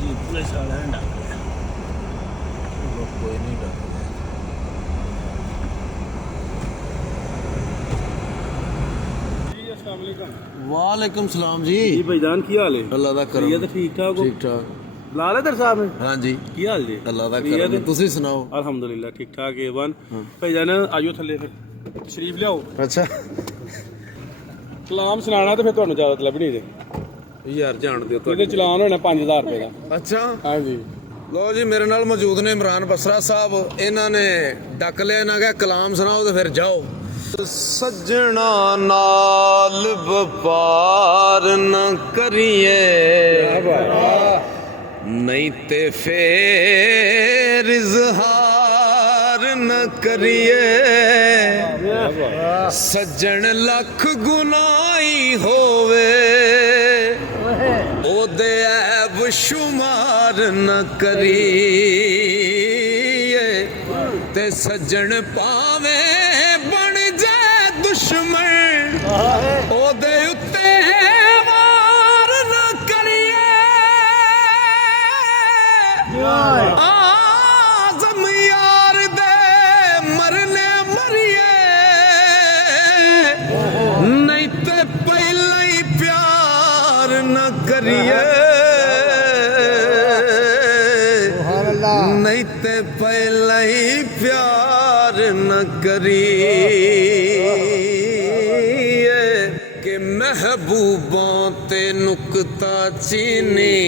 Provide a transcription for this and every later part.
जी police वाले ने डाल दिया। कोई नहीं डर वालेकुम सलाम जी जी भाईजान की हाल है? अल्लाह दा करम तो ठीक ठाक हो? ठीक ठाक ला ले तेरे साहब ने? हाँ जी की हाल जी? अल्लाह दा ठीक है करम ते? तुसी सुनाओ अल्हम्दुलिल्लाह ठीक ठाक है वन भाईजान आजो थल्ले फिर शरीफ लियाओ अच्छा कलाम सुनाना तो फिर तुहानू इजाजत लभनी जे यार जान दियो ਇਹਦੇ ਚਲਾਨ ਹੋਣਾ 5000 ਰੁਪਏ ਦਾ। अच्छा ਹਾਂਜੀ ਲੋ ਜੀ ਮੇਰੇ ਨਾਲ ਮੌਜੂਦ ਨੇ ਇਮਰਾਨ ਬਸਰਾ ਸਾਹਿਬ ਇਹਨਾਂ ਨੇ ਡੱਕ ਲਿਆ ਨਾ ਕਿ ਕਲਾਮ ਸੁਣਾਓ ਤੇ ਫਿਰ ਜਾਓ ਸੱਜਣਾ ਨਾਲ ਵਪਾਰ ਨਾ ਕਰੀਏ ਨਹੀਂ ਤੇ ਫੇਰ ਇਜ਼ਹਾਰ ਨਾ ਕਰੀਏ ਸੱਜਣ ਲੱਖ ਗੁਨਾਹੀ ਹੋਵੇ ਉਹਦੇ ਐਬ ਸ਼ੁਮਾਰ ਨਾ ਕਰੀਏ ਤੇ ਸੱਜਣ ਪਾਵੇਂ ਬਣ ਜੇ ਦੁਸ਼ਮਣ ਉਹਦੇ ਉੱਤੇ ਵਾਰ ਨਾ ਕਰੀਏ ਆਜ਼ਮ ਯਾਰ ਦੇ ਮਰਨੇ ਮਰੀਏ ਨਹੀਂ ਤੇ ਪਹਿਲਾਂ ਹੀ ਪਿਆਰ ਨਾ ਕਰੀਏ नहीं ते पहले ही प्यार न करिए कि महबूबों ते नुकता चीनी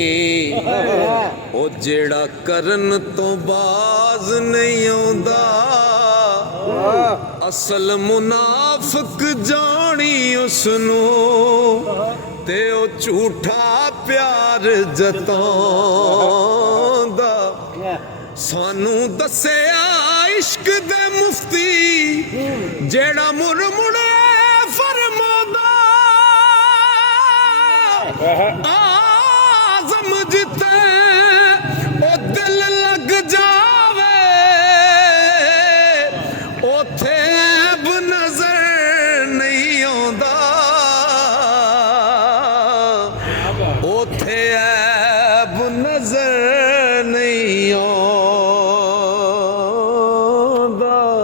ओ जेड़ा करन तो बाज नहीं आउंदा असल मुनाफिक जानी उसनू ते ओ झूठा प्यार जतांदा सानू दस्सिया इश्क दे मुफ्ती जेड़ा मुड़ मुड़े फरमांदा आज़म जिते ओ दिल लग जावे ओथे ऐब नजर नहीं आउंदा ओथे